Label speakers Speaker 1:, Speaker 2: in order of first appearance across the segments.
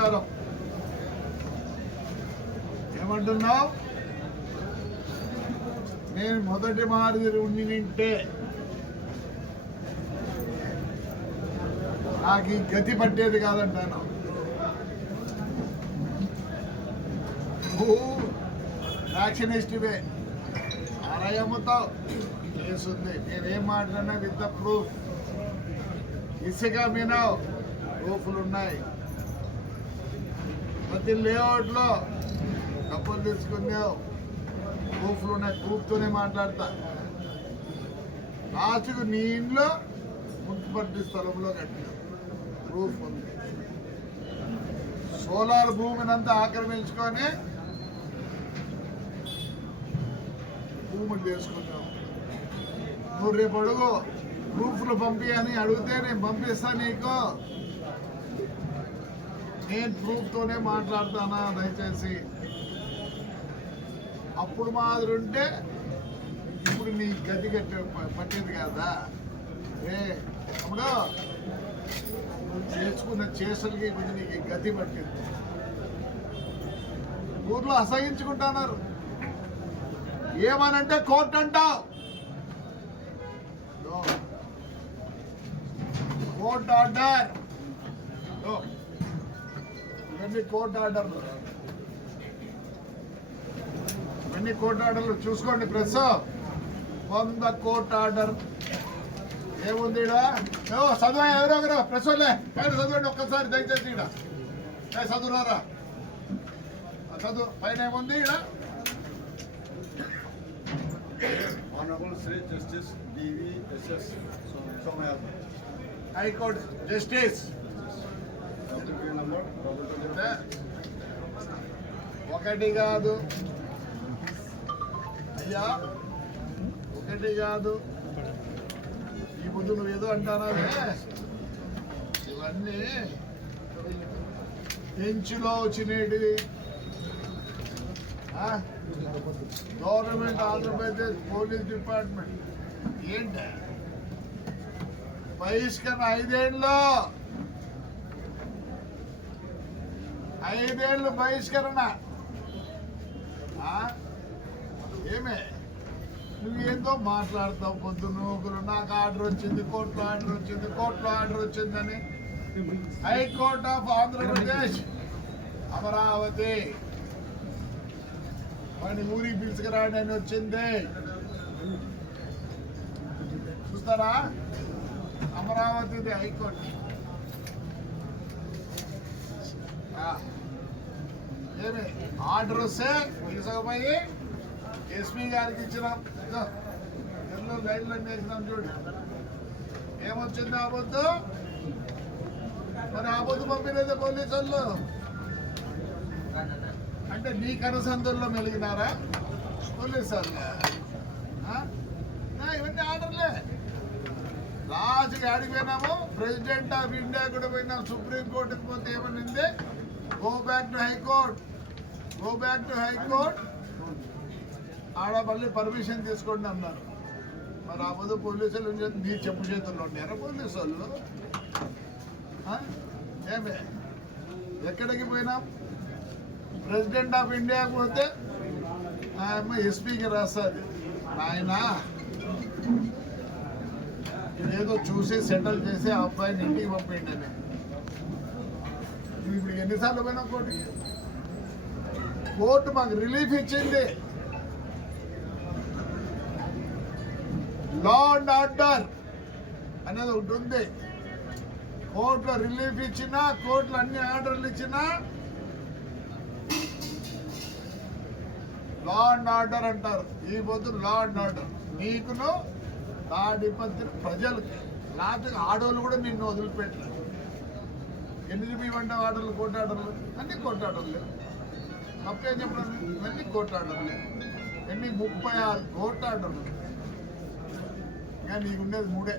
Speaker 1: నమస్కారం. ఏమంటున్నావు? నేను మొదటి మాదిరి ఉండి నింటే నాకు ఈ గతి పట్టేది కాదంటాను. నువ్వు వ్యాక్సినిస్ట్వే అలా చేస్తుంది నేనేం మాట్లాడినా విత్ ద ప్రూఫ్. ఇసుక మీనావు. ప్రూఫ్లు ఉన్నాయి ప్రతి లేఅవుట్లో డబ్బులు తీసుకున్నావు ప్రూఫ్లు ఉన్నాయి ప్రూఫ్తోనే మాట్లాడతా. లాస్ట్కు నీ ఇంట్లో మున్సిపాలిటీ స్థలంలో కట్టినావు ప్రూఫ్ ఉంది. సోలార్ భూమిని అంతా ఆక్రమించుకొని భూములు చేసుకున్నావు నువ్వు రేపు అడుగు. ప్రూఫ్లు పంపి అని అడిగితే నేను పంపిస్తా నీకు. నేను ప్రూఫ్తోనే మాట్లాడతానా? దయచేసి. అప్పుడు మాదిరి ఉంటే ఇప్పుడు నీ గది కట్టే పట్టేది కదా? ఏ అప్పుడు నువ్వు చేసుకున్న చేసులకి ఇప్పుడు నీకు గతి పట్టింది. ఊర్లో అసహించుకుంటున్నారు. ఏమనంటే కోర్టు అంటావు. Court order. ఇవన్నీ కోర్ట్ ఆర్డర్లు. ఇవన్నీ కోర్ట్ ఆర్డర్లు చూసుకోండి ప్రెస్ వంద కోర్ట్ ఆర్డర్. ఏముంది చదువు ఎవరో ఒకరు. ప్రెస్ వాళ్ళే. పైన చదవండి ఒక్కసారి దయచేసి ఏ చదువురారా? చదువు పైన ఏముంది
Speaker 2: Justice D.V.S.S. Somayatma.
Speaker 1: High court justice. ఒకటి కాదు. అయ్యా ఒకటి కాదు. ఈ ముందు నువ్వు ఏదో అంటానావే. ఇవన్నీ పెంచులో వచ్చినవి. Government Andhra Pradesh police department. ఏంటి? బహిష్కరణ ఐదేళ్ళలో ఐదేళ్ళు బహిష్కరణ. ఏమే? నువ్వేందో మాట్లాడతావు పొద్దున్న ఒకరు నాకు ఆర్డర్ వచ్చింది కోర్టులో ఆర్డర్ వచ్చింది కోర్టులో ఆర్డర్ వచ్చిందని. High court of Andhra Pradesh Amaravati. వాడిని ఊరికి పిలుచుకురాడని వచ్చింది. చూస్తారా? అమరావతిది హైకోర్టు ఆ. ఏమి? ఆర్డర్ వస్తే తీసుకుపోయి ఎస్పీ గారికి ఇచ్చినాం. ఎన్నో ఎల్లో లైన్లు అన్నీ వేసినాం చూడు. ఏమొచ్చింది ఆబొద్దు మరి ఆబొద్దు పంపినదే పోలీసు వాళ్ళు అంటే నీ కనసందుల్లో మెలిగినారా? పోలీసు వాళ్ళు ఆ? ఇవన్నీ ఆర్డర్లే. లాస్ట్కి ఆడిపోయినాము ప్రెసిడెంట్ ఆఫ్ ఇండియా కూడా పోయినాం. సుప్రీం కోర్టుకి పోతే ఏమనింది? Go back to high court go back to high court ఆడ మళ్ళీ పర్మిషన్ తీసుకోండి అన్నారు. మరి ఆ ముందు పోలీసులు నీ చెప్పు చేతుల్లో ఉండారా పోలీసు వాళ్ళు ఏమే? ఎక్కడికి పోయినాం? ప్రెసిడెంట్ ఆఫ్ ఇండియా పోతే ఆయమ్మ ఎస్పీకి రాస్తుంది. ఆయన ఇదేదో చూసి సెటిల్ చేసి ఆ అబ్బాయిని ఇంటికి పంపేయండి అని నువ్వు ఇప్పుడు ఎన్నిసార్లు పోయినా కోర్టుకి కోర్టు మాకు రిలీఫ్ ఇచ్చింది. లా అండ్ ఆర్డర్ అనేది ఒకటి ఉంది. కోర్టులో రిలీఫ్ ఇచ్చినా కోర్టులో అన్ని ఆర్డర్లు ఇచ్చినా లా అండ్ ఆర్డర్ అంటారు. ఈ పొద్దు లా అండ్ ఆర్డర్ నీకును తాడిపత్రి ప్రజలకి. లేకపోతే ఆడవాళ్ళు కూడా నిన్ను వదిలిపెట్టలేదు. ఎన్ని ఇవ్వండి ఆర్డర్లు కోర్టు అన్ని కోర్టు ఆర్డర్లు తప్పేం చెప్పడం. ఇవన్నీ కోర్టు ఎన్ని ముప్పై ఆరు కోర్టు ఇంకా నీకు ఉండేది మూడే.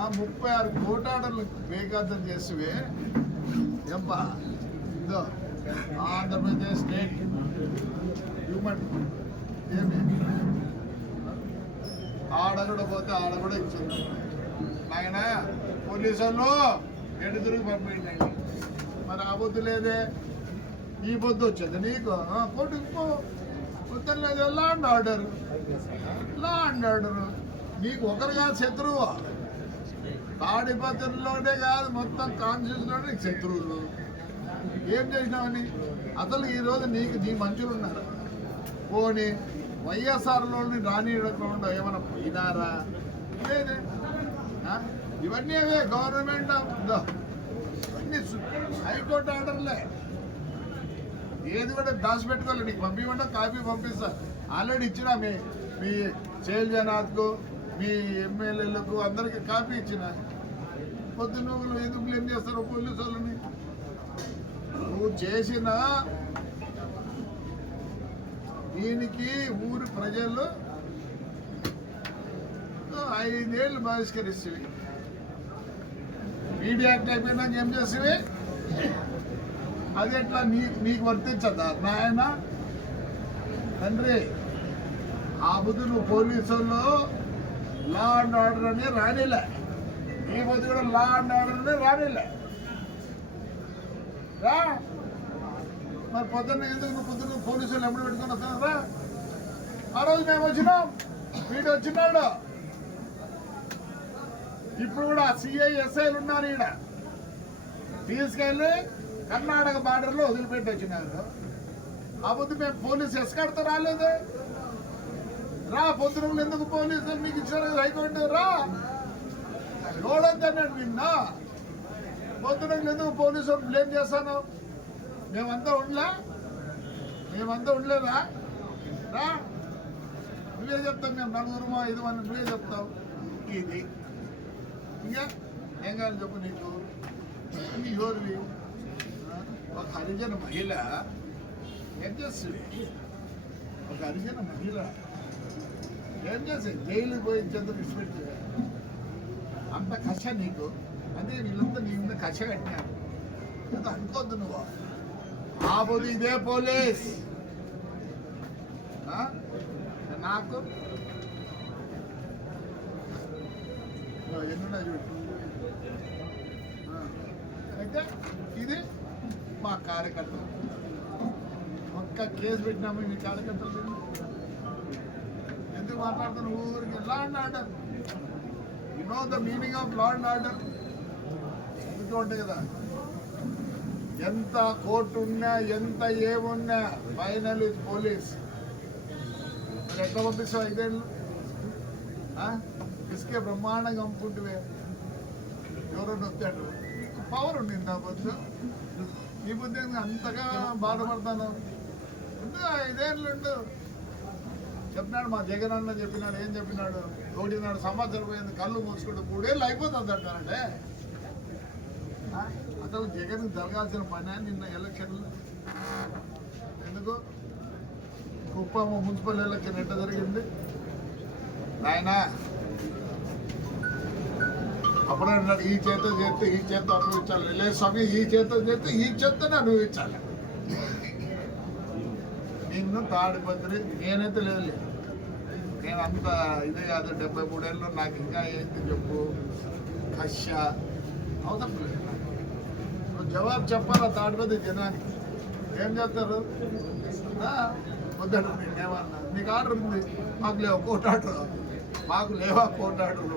Speaker 1: ఆ ముప్పై ఆరు కోటాడలు ఆర్డర్లు బేఖాతం చేసివే. ఎంపా ఇదో ఆంధ్రప్రదేశ్ స్టేట్. హ్యూమన్ ఏమి ఆడ కూడా పోతే ఆడ కూడా ఇచ్చింది ఆయన పోలీసు వాళ్ళు ఎడు తిరిగి పంపించండి మరి ఆ బొద్దు లేదే? ఈ బొద్దు వచ్చింది నీకు? కోర్టుకు పో. పొద్దున్న లేదు law and order law and order నీకు ఒకరు కాదు శత్రువు. తాడిపత్రిలోనే కాదు మొత్తం కాన్స్టిట్యూషన్లో నీకు శత్రువులు. ఏం చేసినావని? అసలు ఈరోజు నీకు నీ మంచులు ఉన్నారు? పోనీ వైఎస్ఆర్లోని రానియకుండా ఏమైనా పోయినారా? లేదే. ఇవన్నీ అవే గవర్నమెంట్ ఇవన్నీ హైకోర్టు ఆర్డర్లే ఏది కూడా దాచిపెట్టుకోలేదు నీకు పంపించమంటే కాపీ పంపిస్తా. ఆల్రెడీ ఇచ్చిన మీ మీ జనాథ్కు మీ ఎమ్మెల్యేలకు అందరికి కాపీ ఇచ్చిన. పొద్దున్న నువ్వు ఎందుకు బ్లేమ్ చేస్తారు పోలీసు వాళ్ళని? నువ్వు చేసిన దీనికి ఊరి ప్రజలు ఐదేళ్ళు బహిష్కరిస్తుంది మీడియా యాక్ట్ అయిపోయినాక ఏం చేసేవి అది ఎట్లా నీ నీకు వర్తించదా? నాయన తండ్రి ఆ బుద్ధి నువ్వు పోలీసుల్లో లా అండ్ ఆర్డర్ అని రానిలే. నీ బుద్ధి కూడా లా అండ్ ఆర్డర్ అని రానిలే. రా. మరి పొద్దున్న ఎందుకు నువ్వు పొద్దున్న పోలీసులు ఎప్పుడు పెట్టుకొని వస్తున్నారా ఆ రోజు మేము వచ్చినాం. వీడు వచ్చినాడు. ఇప్పుడు కూడా సిఐఎస్ఐలు ఉన్నారు ఈడ. తీసుకెళ్ళి కర్ణాటక బార్డర్లో వదిలిపెట్టి వచ్చినారు. ఆ పొద్దు మేము పోలీస్ ఎస్కాడ్తో రాలేదు. రా పొద్దున ఎందుకు పోలీసులు మీకు ఇచ్చారు? హైకోర్టు రా. చూడొద్దన్నాడు నిన్న పొద్దున ఎందుకు పోలీసు బ్లేమ్ చేస్తాను? మేమంతా ఉండలే? మేమంతా ఉండలేదా? రా. నువ్వే చెప్తావు మేము నలుగురు ఐదు మంది నువ్వే చెప్తావు. ఇది ఇంకా ఏం కాదు చెప్పు నీకు? నీ ఎవరివి ఒక హరిజన మహిళ ఏం చేస్తుంది? ఒక హరిజన మహిళ ఏం చేసేది జైలు పోయి చంద్ర విడిచిపెట్టి అంత కష నీకు? అదే వీళ్ళంతా నీ మీద కష కట్టినారు. అది అనుకోద్దు నువ్వు? ఆ ఇదే పోలీస్. నాకు అయితే ఇది మా కార్యకర్తలు. ఒక్క కేసు పెట్టినాము మీ కార్యకర్తలు ఎందుకు మాట్లాడుతున్న ఊరికి law and order you know the meaning of law and order ఎందుకు ఉంటాయి కదా. ఎంత కోర్టు ఉన్నా ఎంత ఏమున్నా ఫైనల్ ఇస్ పోలీస్. ఎట్లా పంపిస్తావు ఐదేళ్ళు? ఇసుకే బ్రహ్మాండంగా అమ్ముకుంటువే. ఎవరన్నా వచ్చాడు పవర్ ఉండింది నా బొద్దు నీ బుద్ధి ఏంది? అంతగా బాధపడతాను. ఉండు ఐదేళ్ళు ఉండు. చెప్పినాడు మా జగన్ అన్న చెప్పినాడు ఏం చెప్పినాడు? ఒకటిన్నర సంవత్సరం పోయింది కళ్ళు మూసుకుంటూ మూడేళ్ళు అయిపోతుంది అంటానంటే ఆ? అసలు జగన్ జరగాల్సిన పని నిన్న ఎలక్షన్లు. ఎందుకు? కుప్పమ్మ మున్సిపల్ ఎలక్షన్ ఎట్ట జరిగింది? నాయనా అప్పుడే అన్నాడు ఈ చేత చేస్తే ఈ చేత అనుభవించాలి. లేదు స్వామి ఈ చేత చేస్తే ఈ చేతనే అనుభవించాలి. నిన్ను తాడిపత్రి నేనైతే లేదు నేను అంత ఇదే కాదు డెబ్బై మూడేళ్ళు నాకు ఇంకా ఏంటి చెప్పు? కష్ట. అవసరం లేదు. నువ్వు జవాబు చెప్పాలా తాడిపత్రి జనానికి? ఏం చేస్తారు? ఆ, వద్దడు నేనేమన్నా. నీకు ఆర్డర్ ఉంది. మాకు లేవు కోర్టు ఆర్డర్ మాకు లేవా కోర్టు ఆర్డర్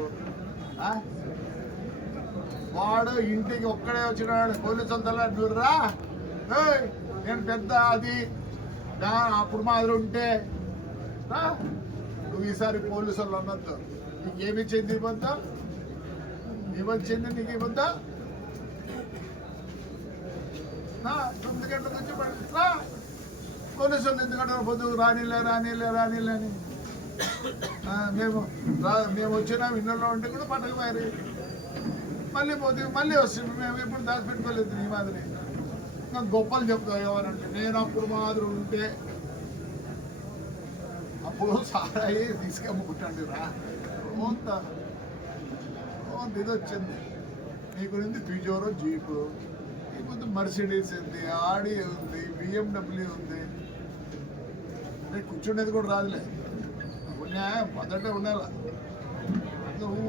Speaker 1: వాడు ఇంటికి ఒక్కడే వచ్చినాడు. పోలీసు అంతలా నువ్వురా నేను పెద్ద అది. అప్పుడు మాదిరి ఉంటే. నువ్వు ఈసారి పోలీసు వాళ్ళు అన్నద్దు నీకేమి చెంది ఇచ్చింది ఇవ్వద్దా? ఏమొచ్చింది నీకు ఇవ్వద్దా తొమ్మిది గంటల నుంచి పడిస్తా పోలీసు వాళ్ళు ఎందుకంటే పొద్దు రానిలే రానిలే రానిలే అని. మేము రా మేము వచ్చినాం ఇళ్ళలో ఉంటే కూడా పట్టక మారి మళ్ళీ పోతే మళ్ళీ వస్తుంది. మేము ఎప్పుడు దాచిపెట్టుకోలేదు నీ మాదిరి. ఇంకా గొప్పలు చెప్తావు ఎవరంటే నేను అప్పుడు మాదిరి ఉంటే అప్పుడు సారాయి తీసుకెమ్ముకుంటాండి రా ఓంత ఓంత ఇది వచ్చింది. నీ గురించి పిజోరో జీపు నీకు మర్సిడీస్ ఉంది ఆడి ఉంది బిఎండబ్ల్యూ ఉంది. అంటే కూర్చుండేది కూడా రాదులే. ఉన్నాయా మొదట ఉండాలి.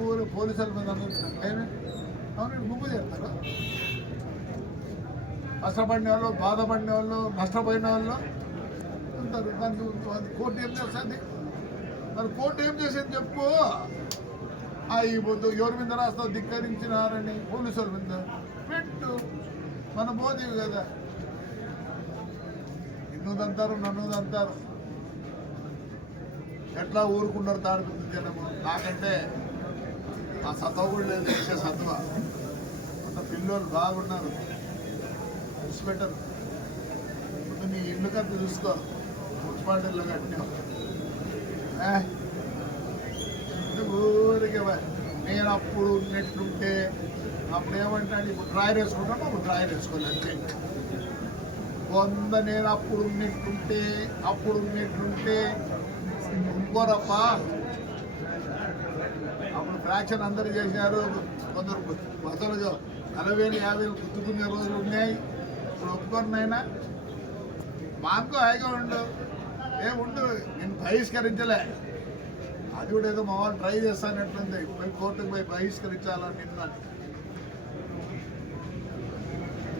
Speaker 1: ఊరు పోలీసుల మీద గుంపు చేస్తారు. కష్టపడిన వాళ్ళు బాధపడిన వాళ్ళు నష్టపోయిన వాళ్ళు ఉంటారు. దానికి కోర్టు ఏం చేస్తుంది? మరి కోర్టు ఏం చేసేది చెప్పు? ఆ ఈ పొద్దు ఎవరి మీద రాస్తావు? ధిక్కరించినారని పోలీసుల మీద. పెట్టు. మన మోదీ కదా. నిన్నుదంతారు నన్నుదంతారు ఎట్లా ఊరుకున్నారు తాడుకుంది జనము? నాకంటే ఆ సత్వ కూడా లేదు చేసే సత్వ. అంత పిల్లలు బాగున్నారు. పెట్టరు ముందు నీ ఇల్లు కత్తి చూసుకో. మున్సిపాలిటీలో కట్టినావు ఏ? ఊరికే నేను అప్పుడు ఉన్నట్టుంటే అప్పుడు ఏమంటాడు ఇప్పుడు డ్రాయర్ వేసుకుంటాను అప్పుడు డ్రాయర్ వేసుకోవాలి అంతే. వంద నేను అప్పుడు ఉన్నట్టుంటే అప్పుడు ఉన్నట్టుంటే ఇంకోరప్ప ఫ్రాక్షన్ అందరూ చేశారు కొందరు బసలు నలభై వేలు యాభై వేలు గుర్తుకునే రోజులు ఉన్నాయి. ఇప్పుడు ఒప్పుకొని మాకు హాయిగా ఉండు. ఏ ఉండు? నేను బహిష్కరించలే. అది కూడా ఏదో మా వాళ్ళు ట్రై చేస్తానట్లుంది. పోయి కోర్టుకు పోయి బహిష్కరించాలని నిన్న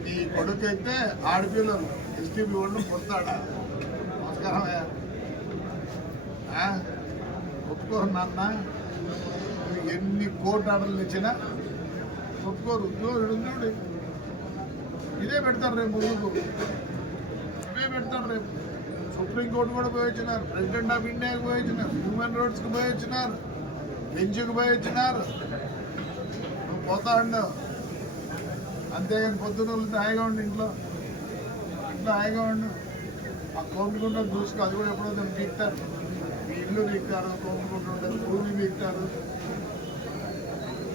Speaker 1: నీ కొడుకు అయితే ఆడపిల్లలు. ఎస్టీబీ వాళ్ళు పొందాడా. నమస్కారం అయ్యా. ఒప్పుకోరు నాన్న. ఎన్ని కోర్టు ఆర్డర్లు ఇచ్చినా ఒప్పుకోరు. చూడు. ఇదే పెడతారు రేపు ముందుకు ఇవే పెడతారు రేపు. సుప్రీంకోర్టు కూడా పోయి వచ్చినారు. ప్రెసిడెంట్ ఆఫ్ ఇండియాకి పోయి వచ్చినారు. హ్యూమన్ రైట్స్కి పోయి వచ్చినారు. బెంచ్కి పోయి వచ్చినారు. నువ్వు పోతా ఉండవు అంతేగాని పొద్దున హాయిగా ఉండు ఇంట్లో. ఇంట్లో హాయిగా ఉండు. ఆ కోమికుంట చూసుకో. అది కూడా ఎప్పుడో దాన్ని పీక్తారు మీ ఇల్లు పీక్తారు కోమికుంట భూమి పీక్తారు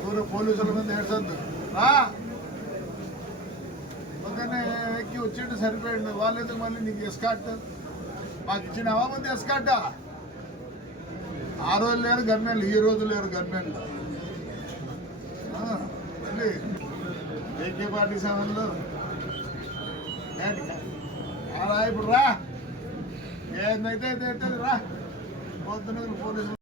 Speaker 1: ఊరు పోలీసుల మీద ఏడ్చొద్దు రా ఒకనే ఎక్కి వచ్చిండు సరిపోయిండు వాళ్ళు ఎందుకు మళ్ళీ నీకు ఎస్కాట్ మాకు ఇచ్చినావా మంది ఎస్కాట్ ఆ రోజు లేరు గన్మెన్లు ఈ రోజు లేరు గన్మెన్లు ఆ, మళ్ళీ ఏకే పార్టీ సెవెన్లో రా ఇప్పుడు రా ఏందైతే అయితే రా పొద్దున పోలీసులు